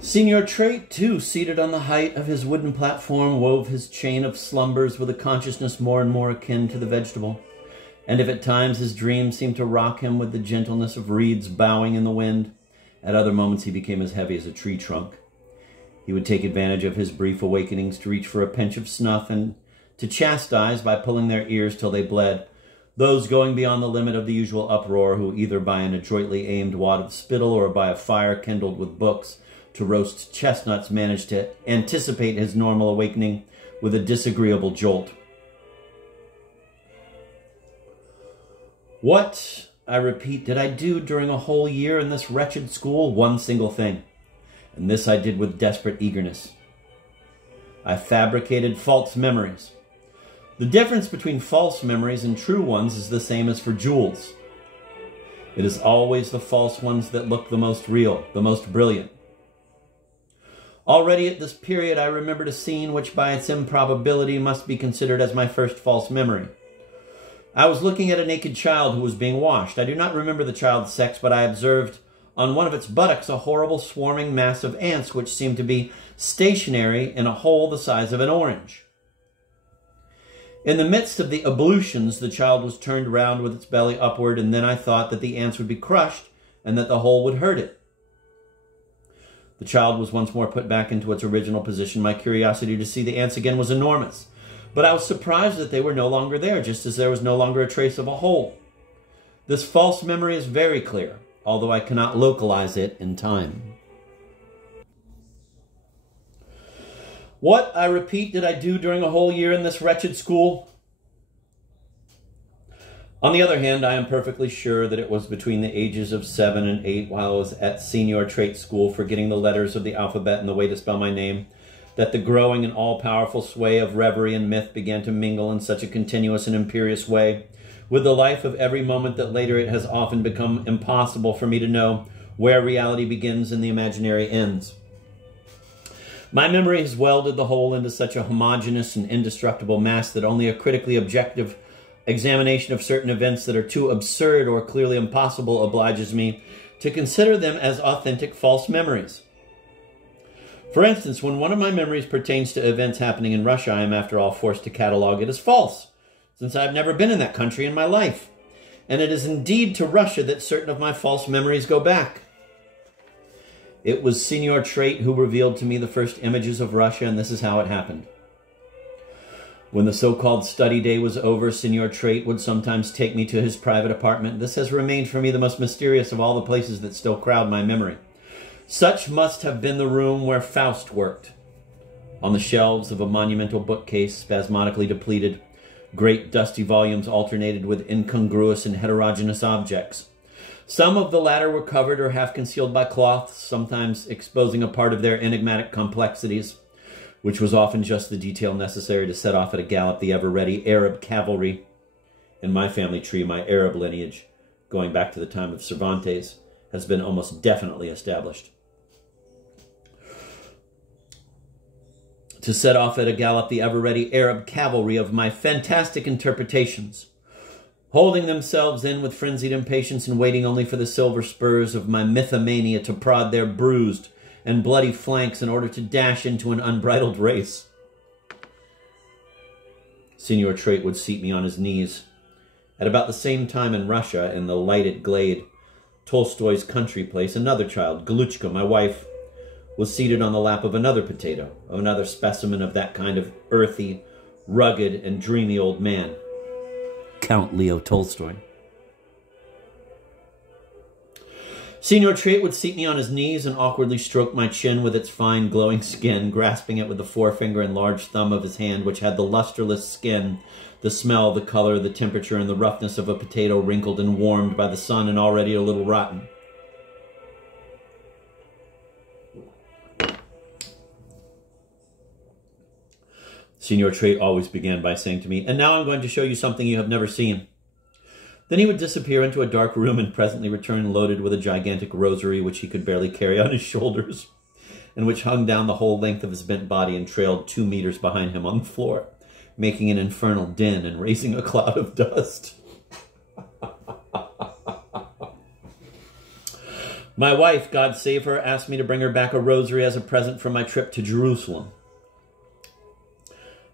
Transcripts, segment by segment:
Signor Trait, too, seated on the height of his wooden platform, wove his chain of slumbers with a consciousness more and more akin to the vegetable. And if at times his dreams seemed to rock him with the gentleness of reeds bowing in the wind, at other moments he became as heavy as a tree trunk. He would take advantage of his brief awakenings to reach for a pinch of snuff and to chastise by pulling their ears till they bled those going beyond the limit of the usual uproar, who either by an adroitly aimed wad of spittle or by a fire kindled with books to roast chestnuts managed to anticipate his normal awakening with a disagreeable jolt. What, I repeat, did I do during a whole year in this wretched school? One single thing. And this I did with desperate eagerness. I fabricated false memories. The difference between false memories and true ones is the same as for jewels. It is always the false ones that look the most real, the most brilliant. Already at this period I remembered a scene which by its improbability must be considered as my first false memory. I was looking at a naked child who was being washed. I do not remember the child's sex, but I observed on one of its buttocks a horrible swarming mass of ants which seemed to be stationary in a hole the size of an orange. In the midst of the ablutions, the child was turned round with its belly upward, and then I thought that the ants would be crushed and that the hole would hurt it. The child was once more put back into its original position. My curiosity to see the ants again was enormous, but I was surprised that they were no longer there, just as there was no longer a trace of a hole. This false memory is very clear, although I cannot localize it in time. What, I repeat, did I do during a whole year in this wretched school? On the other hand, I am perfectly sure that it was between the ages of 7 and 8, while I was at Signor Trait School, forgetting the letters of the alphabet and the way to spell my name, that the growing and all-powerful sway of reverie and myth began to mingle in such a continuous and imperious way with the life of every moment that later it has often become impossible for me to know where reality begins and the imaginary ends. My memory has welded the whole into such a homogeneous and indestructible mass that only a critically objective examination of certain events that are too absurd or clearly impossible obliges me to consider them as authentic false memories. For instance, when one of my memories pertains to events happening in Russia, I am after all forced to catalog it as false, since I have never been in that country in my life. And it is indeed to Russia that certain of my false memories go back. It was Signor Trait who revealed to me the first images of Russia, and this is how it happened. When the so-called study day was over, Signor Trait would sometimes take me to his private apartment. This has remained for me the most mysterious of all the places that still crowd my memory. Such must have been the room where Faust worked. On the shelves of a monumental bookcase, spasmodically depleted, great dusty volumes alternated with incongruous and heterogeneous objects. Some of the latter were covered or half concealed by cloths, sometimes exposing a part of their enigmatic complexities, which was often just the detail necessary to set off at a gallop the ever-ready Arab cavalry. In my family tree, my Arab lineage, going back to the time of Cervantes, has been almost definitely established. To set off at a gallop the ever-ready Arab cavalry of my fantastic interpretations, holding themselves in with frenzied impatience and waiting only for the silver spurs of my mythomania to prod their bruised and bloody flanks in order to dash into an unbridled race. Signor Trait would seat me on his knees. At about the same time in Russia, in the lighted glade, Tolstoy's country place, another child, Galuchka, my wife, was seated on the lap of another potato, of another specimen of that kind of earthy, rugged, and dreamy old man, Count Leo Tolstoy. Signor Trait would seat me on his knees and awkwardly stroke my chin with its fine glowing skin, grasping it with the forefinger and large thumb of his hand, which had the lusterless skin, the smell, the color, the temperature, and the roughness of a potato wrinkled and warmed by the sun and already a little rotten. Signor Trait always began by saying to me, "And now I'm going to show you something you have never seen." Then he would disappear into a dark room and presently return loaded with a gigantic rosary which he could barely carry on his shoulders, and which hung down the whole length of his bent body and trailed 2 meters behind him on the floor, making an infernal din and raising a cloud of dust. My wife, God save her, asked me to bring her back a rosary as a present from my trip to Jerusalem.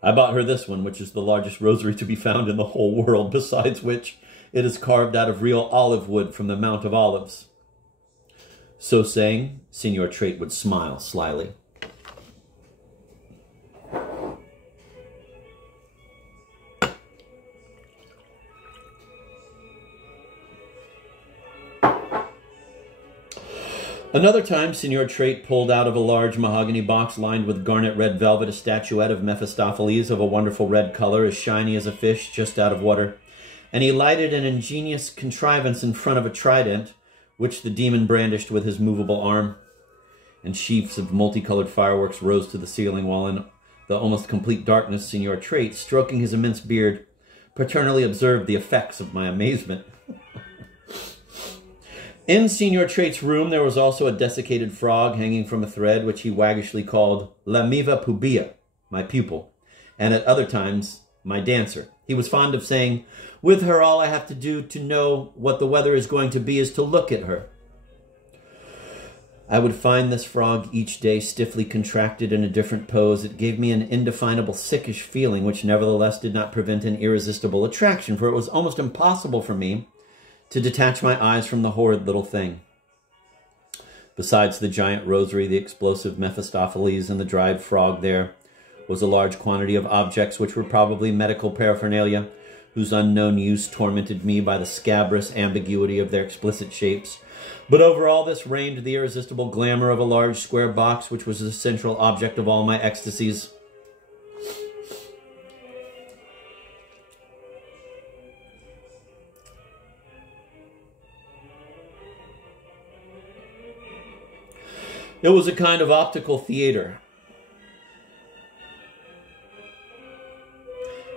I bought her this one, which is the largest rosary to be found in the whole world, besides which it is carved out of real olive wood from the Mount of Olives. So saying, Signor Trait would smile slyly. Another time, Signor Trait pulled out of a large mahogany box lined with garnet red velvet a statuette of Mephistopheles of a wonderful red color, as shiny as a fish just out of water, and he lighted an ingenious contrivance in front of a trident, which the demon brandished with his movable arm, and sheaves of multicolored fireworks rose to the ceiling, while in the almost complete darkness, Signor Trait, stroking his immense beard, paternally observed the effects of my amazement. In Signor Trait's room, there was also a desiccated frog hanging from a thread, which he waggishly called La Miva Pubia, my pupil, and at other times, my dancer. He was fond of saying, with her, all I have to do to know what the weather is going to be is to look at her. I would find this frog each day stiffly contracted in a different pose. It gave me an indefinable sickish feeling, which nevertheless did not prevent an irresistible attraction, for it was almost impossible for me to detach my eyes from the horrid little thing. Besides the giant rosary, the explosive Mephistopheles, and the dried frog, there was a large quantity of objects which were probably medical paraphernalia, whose unknown use tormented me by the scabrous ambiguity of their explicit shapes. But over all this reigned the irresistible glamour of a large square box, which was the central object of all my ecstasies. It was a kind of optical theater,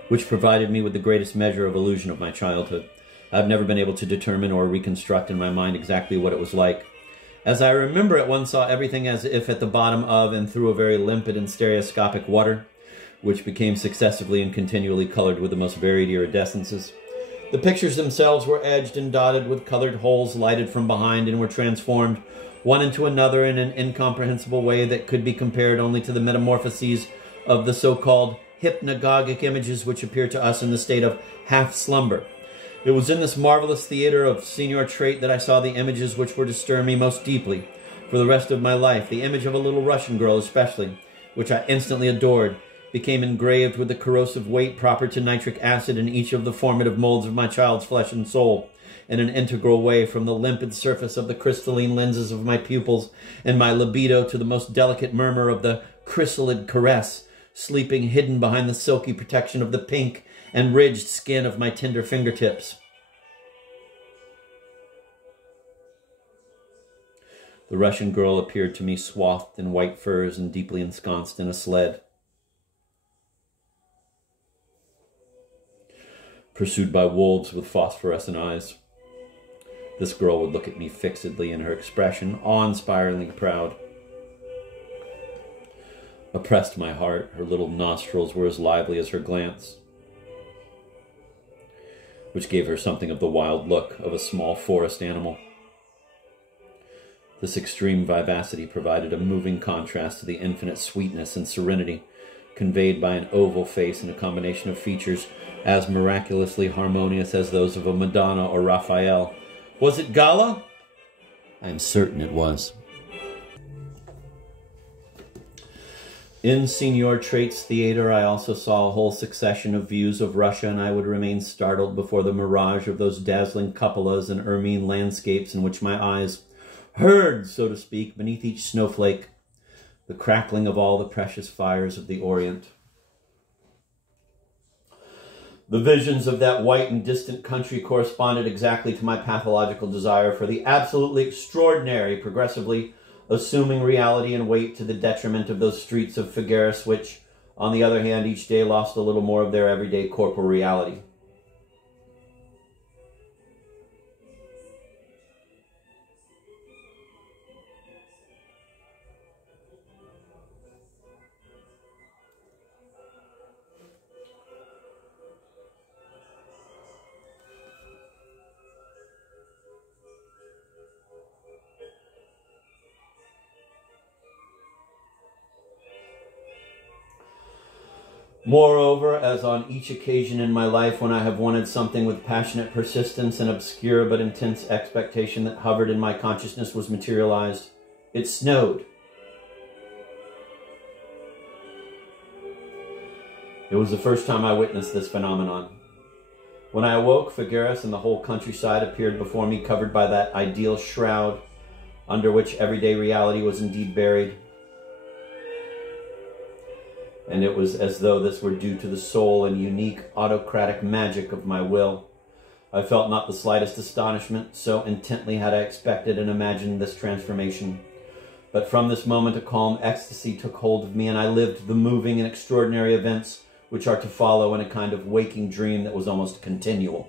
which provided me with the greatest measure of illusion of my childhood. I've never been able to determine or reconstruct in my mind exactly what it was like. As I remember it, one saw everything as if at the bottom of and through a very limpid and stereoscopic water, which became successively and continually colored with the most varied iridescences. The pictures themselves were edged and dotted with colored holes lighted from behind, and were transformed one into another in an incomprehensible way that could be compared only to the metamorphoses of the so-called hypnagogic images which appear to us in the state of half-slumber. It was in this marvelous theater of Signor Trait that I saw the images which were to stir me most deeply for the rest of my life. The image of a little Russian girl especially, which I instantly adored, became engraved with the corrosive weight proper to nitric acid in each of the formative molds of my child's flesh and soul, in an integral way, from the limpid surface of the crystalline lenses of my pupils and my libido to the most delicate murmur of the chrysalid caress, sleeping hidden behind the silky protection of the pink and ridged skin of my tender fingertips. The Russian girl appeared to me swathed in white furs and deeply ensconced in a sled, pursued by wolves with phosphorescent eyes. This girl would look at me fixedly, and her expression, awe-inspiringly proud, oppressed my heart. Her little nostrils were as lively as her glance, which gave her something of the wild look of a small forest animal. This extreme vivacity provided a moving contrast to the infinite sweetness and serenity conveyed by an oval face and a combination of features as miraculously harmonious as those of a Madonna or Raphael. Was it Gala? I am certain it was. In Signor Trait's theater, I also saw a whole succession of views of Russia, and I would remain startled before the mirage of those dazzling cupolas and ermine landscapes in which my eyes heard, so to speak, beneath each snowflake, the crackling of all the precious fires of the Orient. The visions of that white and distant country corresponded exactly to my pathological desire for the absolutely extraordinary, progressively assuming reality and weight to the detriment of those streets of Figueres which, on the other hand, each day lost a little more of their everyday corporal reality. Moreover, as on each occasion in my life when I have wanted something with passionate persistence and obscure but intense expectation that hovered in my consciousness was materialized, it snowed. It was the first time I witnessed this phenomenon. When I awoke, Figueres and the whole countryside appeared before me, covered by that ideal shroud under which everyday reality was indeed buried. And it was as though this were due to the sole and unique autocratic magic of my will. I felt not the slightest astonishment, so intently had I expected and imagined this transformation. But from this moment a calm ecstasy took hold of me, and I lived the moving and extraordinary events which are to follow in a kind of waking dream that was almost continual.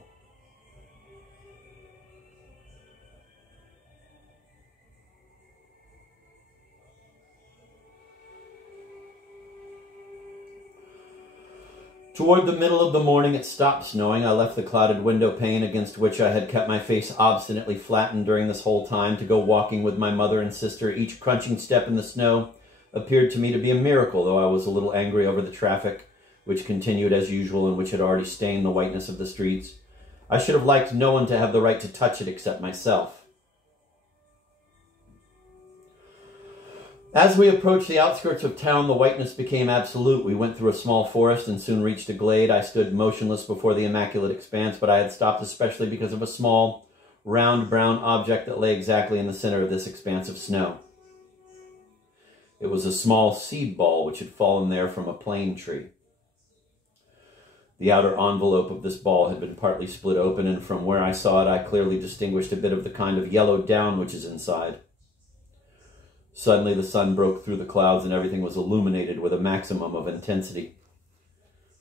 Toward the middle of the morning it stopped snowing. I left the clouded window pane against which I had kept my face obstinately flattened during this whole time to go walking with my mother and sister. Each crunching step in the snow appeared to me to be a miracle, though I was a little angry over the traffic, which continued as usual and which had already stained the whiteness of the streets. I should have liked no one to have the right to touch it except myself. As we approached the outskirts of town, the whiteness became absolute. We went through a small forest and soon reached a glade. I stood motionless before the immaculate expanse, but I had stopped especially because of a small, round brown object that lay exactly in the center of this expanse of snow. It was a small seed ball which had fallen there from a plane tree. The outer envelope of this ball had been partly split open, and from where I saw it, I clearly distinguished a bit of the kind of yellow down which is inside. Suddenly the sun broke through the clouds and everything was illuminated with a maximum of intensity.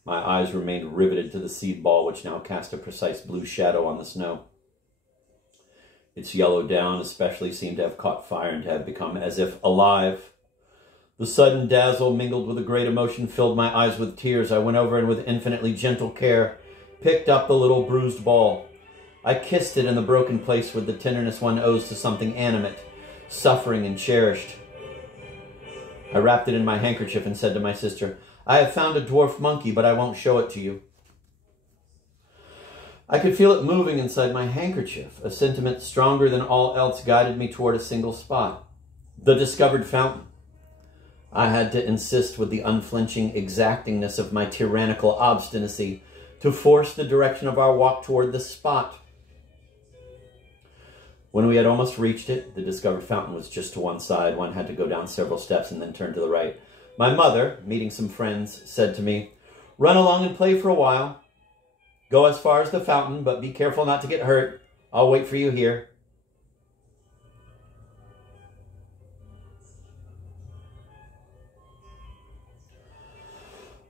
My eyes remained riveted to the seed ball, which now cast a precise blue shadow on the snow. Its yellow down especially seemed to have caught fire and to have become as if alive. The sudden dazzle mingled with a great emotion filled my eyes with tears. I went over and with infinitely gentle care picked up the little bruised ball. I kissed it in the broken place with the tenderness one owes to something animate, suffering and cherished. I wrapped it in my handkerchief and said to my sister, "I have found a dwarf monkey, but I won't show it to you." I could feel it moving inside my handkerchief. A sentiment stronger than all else guided me toward a single spot: the discovered fountain. I had to insist with the unflinching exactingness of my tyrannical obstinacy to force the direction of our walk toward this spot. When we had almost reached it, the discovered fountain was just to one side. One had to go down several steps and then turn to the right. My mother, meeting some friends, said to me, "Run along and play for a while. Go as far as the fountain, but be careful not to get hurt. I'll wait for you here."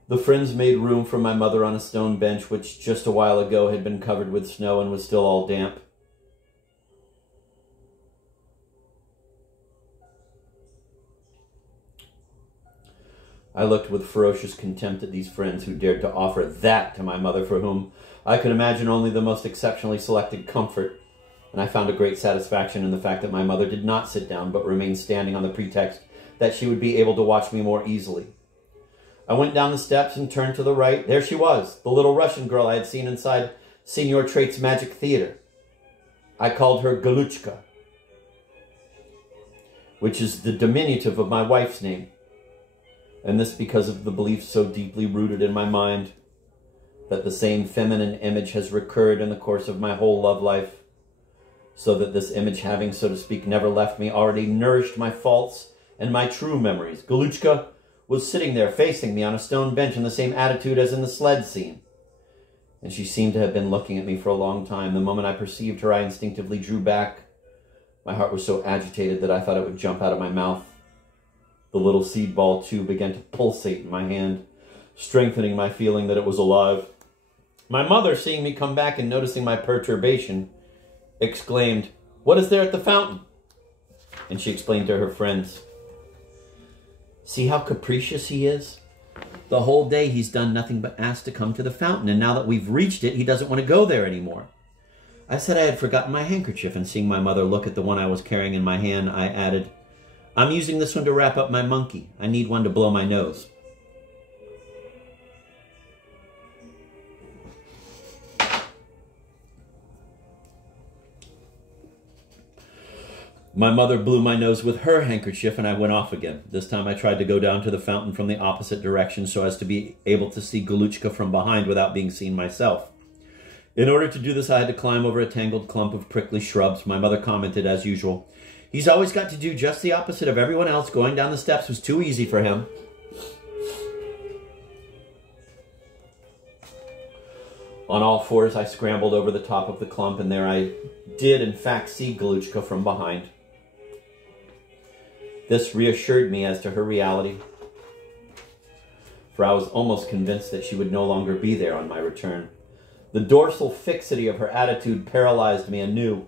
The friends made room for my mother on a stone bench, which just a while ago had been covered with snow and was still all damp. I looked with ferocious contempt at these friends who dared to offer that to my mother, for whom I could imagine only the most exceptionally selected comfort, and I found a great satisfaction in the fact that my mother did not sit down, but remained standing on the pretext that she would be able to watch me more easily. I went down the steps and turned to the right. There she was, the little Russian girl I had seen inside Signor Trait's Magic Theater. I called her Galuchka, which is the diminutive of my wife's name. And this because of the belief so deeply rooted in my mind that the same feminine image has recurred in the course of my whole love life, so that this image, having, so to speak, never left me, already nourished my false and my true memories. Galuchka was sitting there facing me on a stone bench in the same attitude as in the sled scene, and she seemed to have been looking at me for a long time. The moment I perceived her, I instinctively drew back. My heart was so agitated that I thought it would jump out of my mouth. The little seed ball, too, began to pulsate in my hand, strengthening my feeling that it was alive. My mother, seeing me come back and noticing my perturbation, exclaimed, "What is there at the fountain?" And she explained to her friends, "See how capricious he is? The whole day he's done nothing but ask to come to the fountain, and now that we've reached it, he doesn't want to go there anymore." I said I had forgotten my handkerchief, and seeing my mother look at the one I was carrying in my hand, I added, "I'm using this one to wrap up my monkey. I need one to blow my nose." My mother blew my nose with her handkerchief and I went off again. This time I tried to go down to the fountain from the opposite direction so as to be able to see Galuchka from behind without being seen myself. In order to do this, I had to climb over a tangled clump of prickly shrubs. My mother commented, as usual, "He's always got to do just the opposite of everyone else. Going down the steps was too easy for him." On all fours, I scrambled over the top of the clump, and there I did, in fact, see Galuchka from behind. This reassured me as to her reality, for I was almost convinced that she would no longer be there on my return. The dorsal fixity of her attitude paralyzed me anew.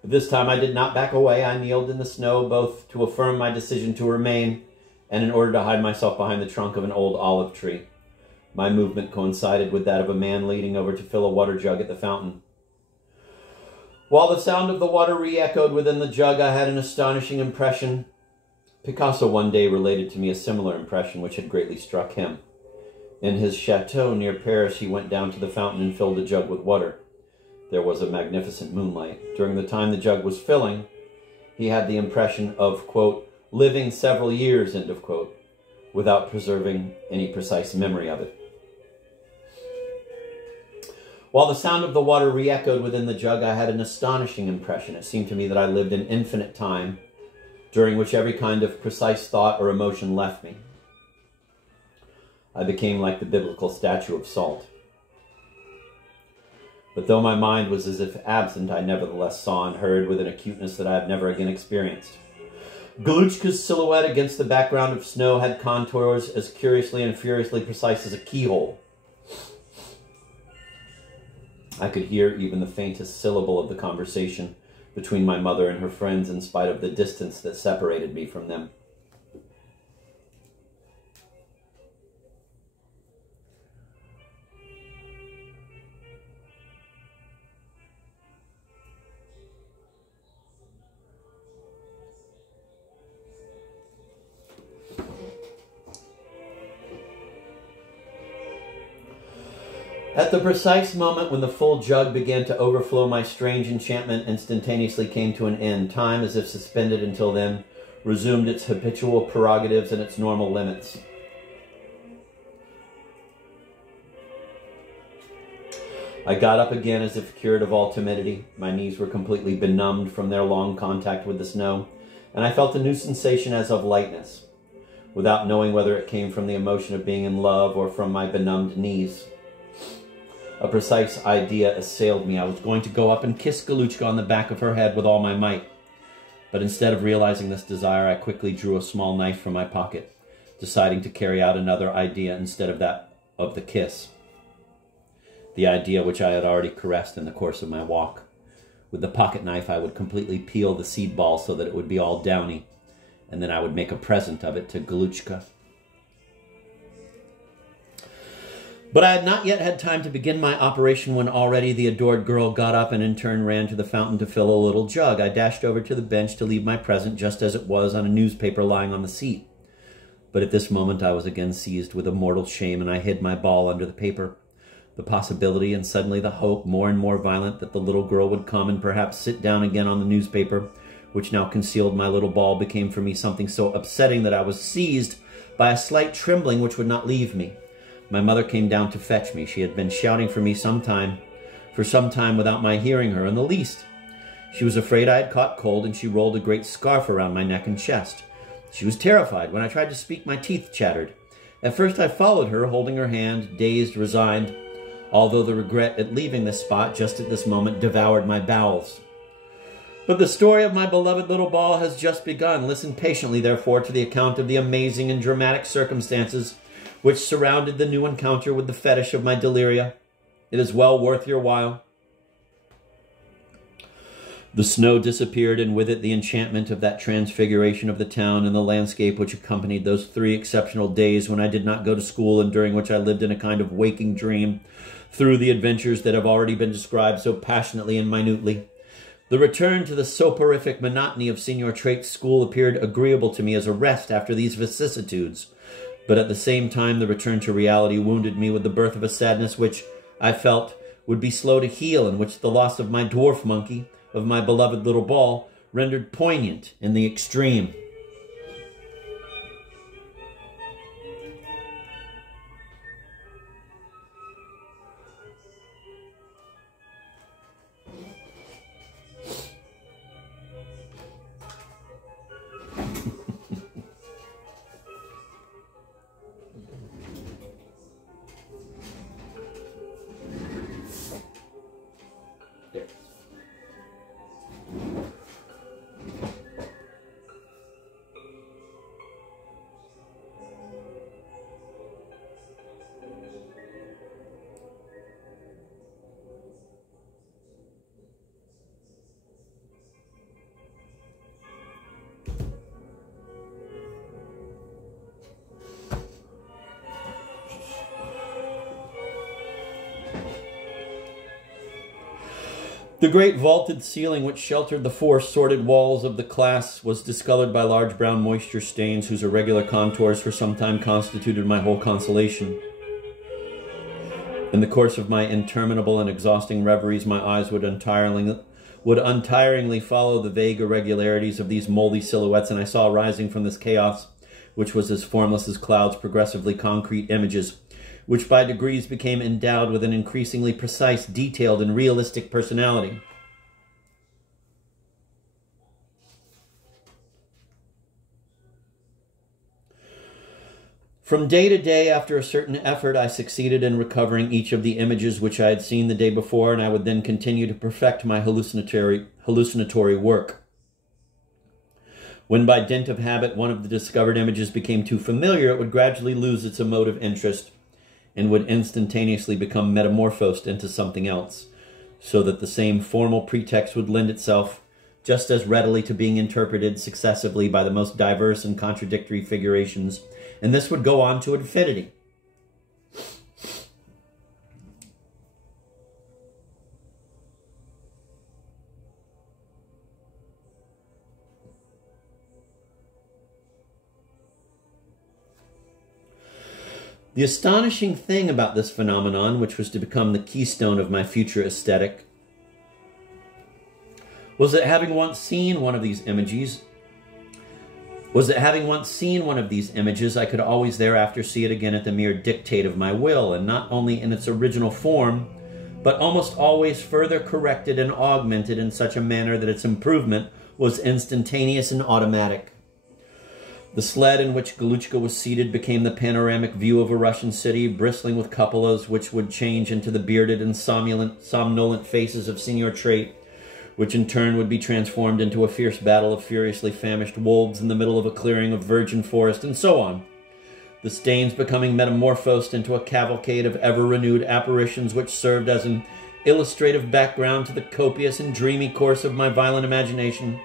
But this time I did not back away. I kneeled in the snow, both to affirm my decision to remain and in order to hide myself behind the trunk of an old olive tree. My movement coincided with that of a man leaning over to fill a water jug at the fountain. While the sound of the water re-echoed within the jug, I had an astonishing impression. Picasso one day related to me a similar impression which had greatly struck him. In his chateau near Paris, he went down to the fountain and filled a jug with water. There was a magnificent moonlight. During the time the jug was filling, he had the impression of, quote, living several years, end of quote, without preserving any precise memory of it. While the sound of the water re-echoed within the jug, I had an astonishing impression. It seemed to me that I lived in infinite time, during which every kind of precise thought or emotion left me. I became like the biblical statue of salt. But though my mind was as if absent, I nevertheless saw and heard with an acuteness that I have never again experienced. Galuchka's silhouette against the background of snow had contours as curiously and furiously precise as a keyhole. I could hear even the faintest syllable of the conversation between my mother and her friends in spite of the distance that separated me from them. At the precise moment when the full jug began to overflow, my strange enchantment instantaneously came to an end. Time, as if suspended until then, resumed its habitual prerogatives and its normal limits. I got up again as if cured of all timidity. My knees were completely benumbed from their long contact with the snow, and I felt a new sensation as of lightness, without knowing whether it came from the emotion of being in love or from my benumbed knees. A precise idea assailed me. I was going to go up and kiss Galuchka on the back of her head with all my might. But instead of realizing this desire, I quickly drew a small knife from my pocket, deciding to carry out another idea instead of that of the kiss. The idea which I had already caressed in the course of my walk. With the pocket knife, I would completely peel the seed ball so that it would be all downy, and then I would make a present of it to Galuchka. But I had not yet had time to begin my operation when already the adored girl got up and in turn ran to the fountain to fill a little jug. I dashed over to the bench to leave my present just as it was on a newspaper lying on the seat. But at this moment I was again seized with a mortal shame, and I hid my ball under the paper. The possibility and suddenly the hope, more and more violent, that the little girl would come and perhaps sit down again on the newspaper, which now concealed my little ball, became for me something so upsetting that I was seized by a slight trembling which would not leave me. My mother came down to fetch me. She had been shouting for me for some time without my hearing her in the least. She was afraid I had caught cold, and she rolled a great scarf around my neck and chest. She was terrified. When I tried to speak, my teeth chattered. At first I followed her, holding her hand, dazed, resigned, although the regret at leaving this spot just at this moment devoured my bowels. But the story of my beloved little ball has just begun. Listen patiently, therefore, to the account of the amazing and dramatic circumstances which surrounded the new encounter with the fetish of my deliria. It is well worth your while. The snow disappeared, and with it the enchantment of that transfiguration of the town and the landscape which accompanied those 3 exceptional days when I did not go to school and during which I lived in a kind of waking dream through the adventures that have already been described so passionately and minutely. The return to the soporific monotony of Signor Trait's school appeared agreeable to me as a rest after these vicissitudes. But at the same time, the return to reality wounded me with the birth of a sadness which, I felt, would be slow to heal, and which the loss of my dwarf monkey, of my beloved little ball, rendered poignant in the extreme. The great vaulted ceiling which sheltered the four sordid walls of the class was discolored by large brown moisture stains whose irregular contours for some time constituted my whole consolation. In the course of my interminable and exhausting reveries, my eyes would untiringly follow the vague irregularities of these moldy silhouettes, and I saw rising from this chaos, which was as formless as clouds, progressively concrete images, which by degrees became endowed with an increasingly precise, detailed, and realistic personality. From day to day, after a certain effort, I succeeded in recovering each of the images which I had seen the day before, and I would then continue to perfect my hallucinatory work. When by dint of habit one of the discovered images became too familiar, it would gradually lose its emotive interest and would instantaneously become metamorphosed into something else, so that the same formal pretext would lend itself just as readily to being interpreted successively by the most diverse and contradictory figurations, and this would go on to infinity. The astonishing thing about this phenomenon, which was to become the keystone of my future aesthetic, was that having once seen one of these images, I could always thereafter see it again at the mere dictate of my will, and not only in its original form, but almost always further corrected and augmented in such a manner that its improvement was instantaneous and automatic. The sled in which Galuchka was seated became the panoramic view of a Russian city, bristling with cupolas, which would change into the bearded and somnolent faces of Signor Trait, which in turn would be transformed into a fierce battle of furiously famished wolves in the middle of a clearing of virgin forest, and so on. The stains becoming metamorphosed into a cavalcade of ever-renewed apparitions which served as an illustrative background to the copious and dreamy course of my violent imagination,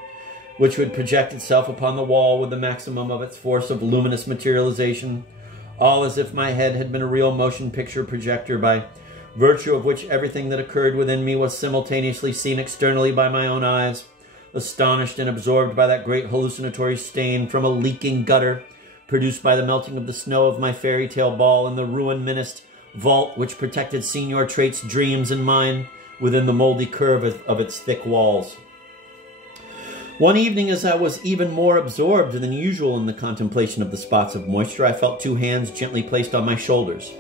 which would project itself upon the wall with the maximum of its force of luminous materialization, all as if my head had been a real motion picture projector, by virtue of which everything that occurred within me was simultaneously seen externally by my own eyes, astonished and absorbed by that great hallucinatory stain from a leaking gutter produced by the melting of the snow of my fairy tale ball in the ruin-menaced vault which protected Signor Trait's dreams and mine within the moldy curve of its thick walls. One evening, as I was even more absorbed than usual in the contemplation of the spots of moisture, I felt two hands gently placed on my shoulders.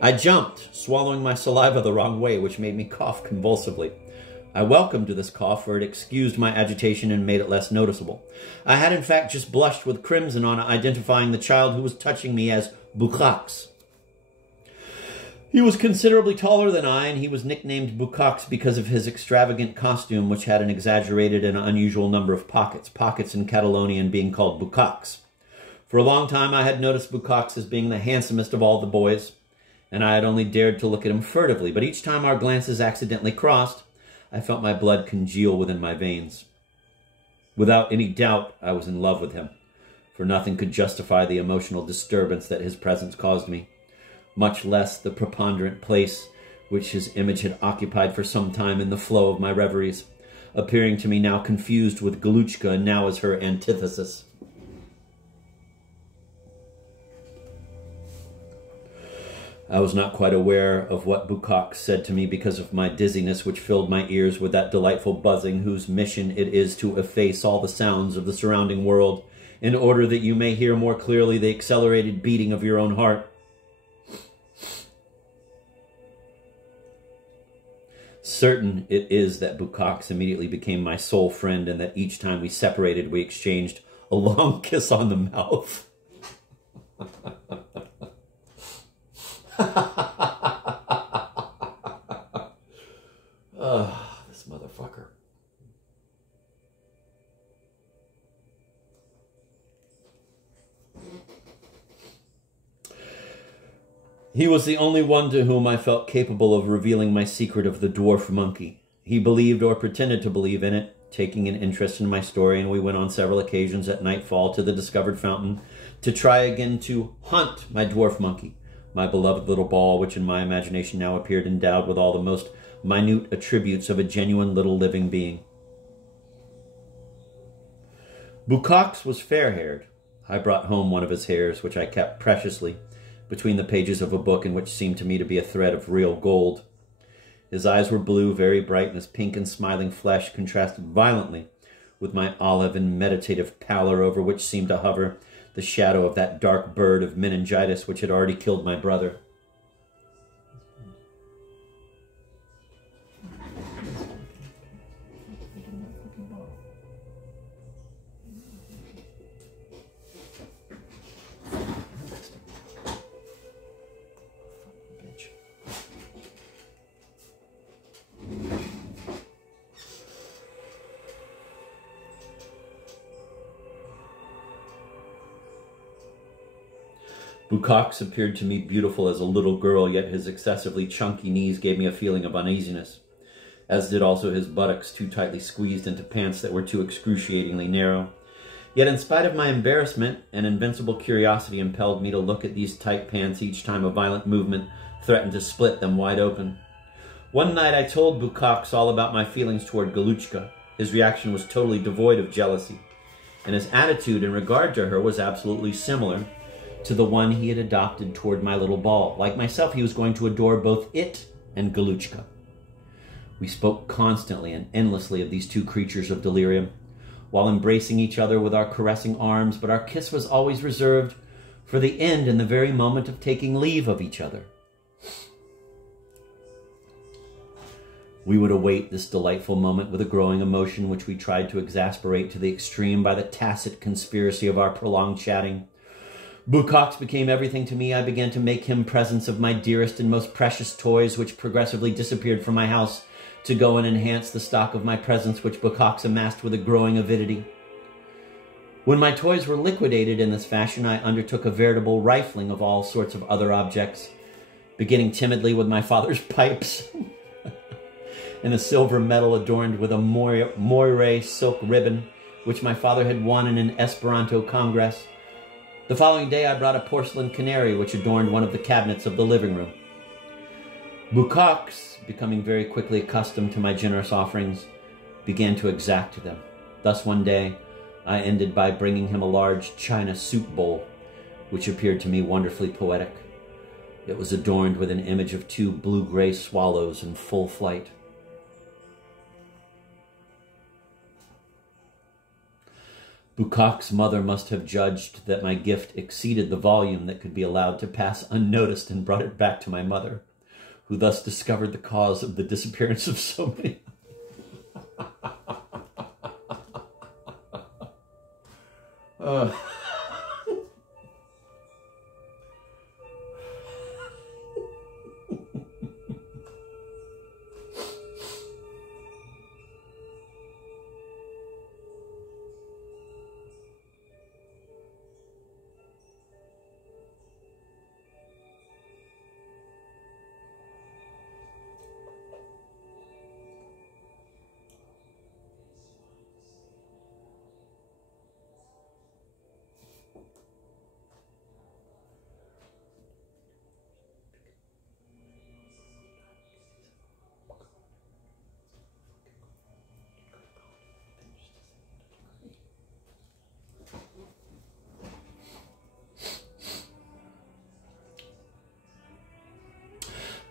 I jumped, swallowing my saliva the wrong way, which made me cough convulsively. I welcomed this cough, for it excused my agitation and made it less noticeable. I had in fact just blushed with crimson on identifying the child who was touching me as Bukax. He was considerably taller than I, and he was nicknamed Bukax because of his extravagant costume, which had an exaggerated and unusual number of pockets in Catalonian being called Bukax. For a long time I had noticed Bukax as being the handsomest of all the boys, and I had only dared to look at him furtively, but each time our glances accidentally crossed, I felt my blood congeal within my veins. Without any doubt, I was in love with him, for nothing could justify the emotional disturbance that his presence caused me, much less the preponderant place which his image had occupied for some time in the flow of my reveries, appearing to me now confused with Galuchka and now as her antithesis. I was not quite aware of what Bukak said to me because of my dizziness, which filled my ears with that delightful buzzing whose mission it is to efface all the sounds of the surrounding world in order that you may hear more clearly the accelerated beating of your own heart. Certain it is that Bukaks immediately became my sole friend, and that each time we separated, we exchanged a long kiss on the mouth. This motherfucker. He was the only one to whom I felt capable of revealing my secret of the dwarf monkey. He believed or pretended to believe in it, taking an interest in my story, and we went on several occasions at nightfall to the discovered fountain to try again to hunt my dwarf monkey, my beloved little ball, which in my imagination now appeared endowed with all the most minute attributes of a genuine little living being. Bukaks was fair-haired. I brought home one of his hairs, which I kept preciously between the pages of a book in which seemed to me to be a thread of real gold. His eyes were blue, very bright, and his pink and smiling flesh contrasted violently with my olive and meditative pallor, over which seemed to hover the shadow of that dark bird of meningitis which had already killed my brother. Bukaks appeared to me beautiful as a little girl, yet his excessively chunky knees gave me a feeling of uneasiness, as did also his buttocks, too tightly squeezed into pants that were too excruciatingly narrow. Yet in spite of my embarrassment, an invincible curiosity impelled me to look at these tight pants each time a violent movement threatened to split them wide open. One night I told Bukaks all about my feelings toward Galuchka. His reaction was totally devoid of jealousy, and his attitude in regard to her was absolutely similar to the one he had adopted toward my little ball. Like myself, he was going to adore both it and Galuchka. We spoke constantly and endlessly of these two creatures of delirium, while embracing each other with our caressing arms, but our kiss was always reserved for the end and the very moment of taking leave of each other. We would await this delightful moment with a growing emotion, which we tried to exasperate to the extreme by the tacit conspiracy of our prolonged chatting. Bukaks became everything to me. I began to make him presents of my dearest and most precious toys, which progressively disappeared from my house to go and enhance the stock of my presents, which Bukaks amassed with a growing avidity. When my toys were liquidated in this fashion, I undertook a veritable rifling of all sorts of other objects, beginning timidly with my father's pipes and a silver medal adorned with a moire silk ribbon, which my father had won in an Esperanto Congress. The following day, I brought a porcelain canary which adorned one of the cabinets of the living room. Bukaks, becoming very quickly accustomed to my generous offerings, began to exact them. Thus one day, I ended by bringing him a large china soup bowl, which appeared to me wonderfully poetic. It was adorned with an image of two blue-gray swallows in full flight. Bukak's mother must have judged that my gift exceeded the volume that could be allowed to pass unnoticed and brought it back to my mother, who thus discovered the cause of the disappearance of so many.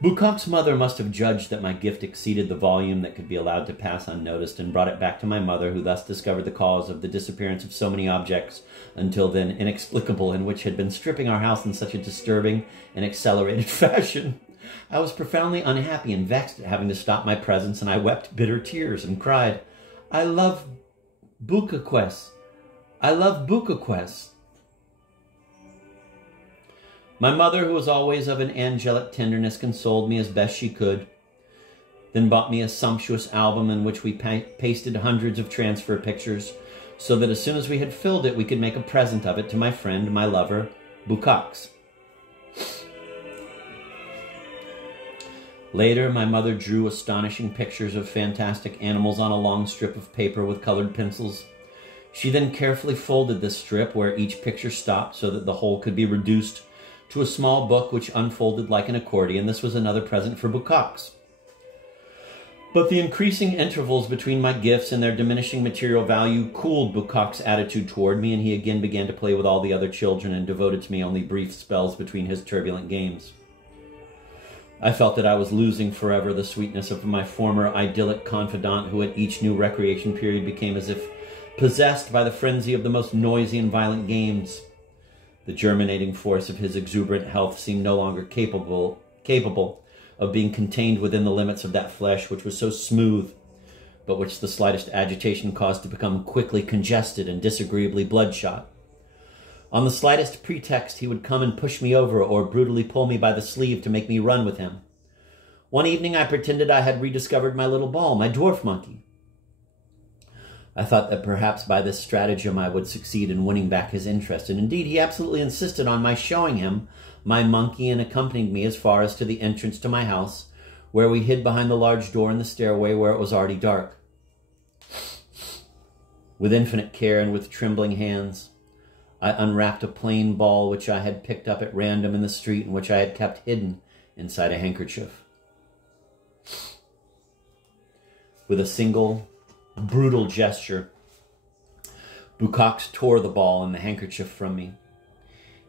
Bukak's mother must have judged that my gift exceeded the volume that could be allowed to pass unnoticed and brought it back to my mother, who thus discovered the cause of the disappearance of so many objects, until then inexplicable, and which had been stripping our house in such a disturbing and accelerated fashion. I was profoundly unhappy and vexed at having to stop my presence, and I wept bitter tears and cried, "I love Bukaquest. I love Bukaquest." My mother, who was always of an angelic tenderness, consoled me as best she could, then bought me a sumptuous album in which we pasted hundreds of transfer pictures, so that as soon as we had filled it, we could make a present of it to my friend, my lover, Bukaks. Later, my mother drew astonishing pictures of fantastic animals on a long strip of paper with colored pencils. She then carefully folded this strip where each picture stopped so that the whole could be reduced to a small book which unfolded like an accordion. This was another present for Bukaks. But the increasing intervals between my gifts and their diminishing material value cooled Bukak's attitude toward me, and he again began to play with all the other children and devoted to me only brief spells between his turbulent games. I felt that I was losing forever the sweetness of my former idyllic confidant, who at each new recreation period became as if possessed by the frenzy of the most noisy and violent games. The germinating force of his exuberant health seemed no longer capable of being contained within the limits of that flesh which was so smooth, but which the slightest agitation caused to become quickly congested and disagreeably bloodshot. On the slightest pretext, he would come and push me over or brutally pull me by the sleeve to make me run with him. One evening I pretended I had rediscovered my little ball, my dwarf monkey. I thought that perhaps by this stratagem I would succeed in winning back his interest, and indeed he absolutely insisted on my showing him my monkey and accompanied me as far as to the entrance to my house, where we hid behind the large door in the stairway where it was already dark. With infinite care and with trembling hands, I unwrapped a plain ball which I had picked up at random in the street and which I had kept hidden inside a handkerchief. With a single brutal gesture, Bukaks tore the ball and the handkerchief from me.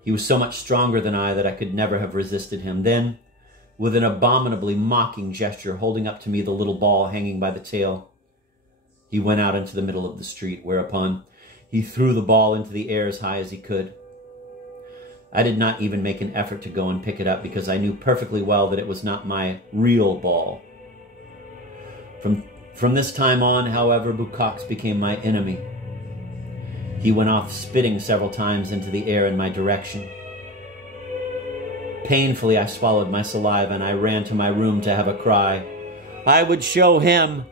He was so much stronger than I that I could never have resisted him. Then, with an abominably mocking gesture, holding up to me the little ball hanging by the tail, he went out into the middle of the street, whereupon he threw the ball into the air as high as he could. I did not even make an effort to go and pick it up, because I knew perfectly well that it was not my real ball. From this time on, however, Bukaks became my enemy. He went off spitting several times into the air in my direction. Painfully, I swallowed my saliva and I ran to my room to have a cry. I would show him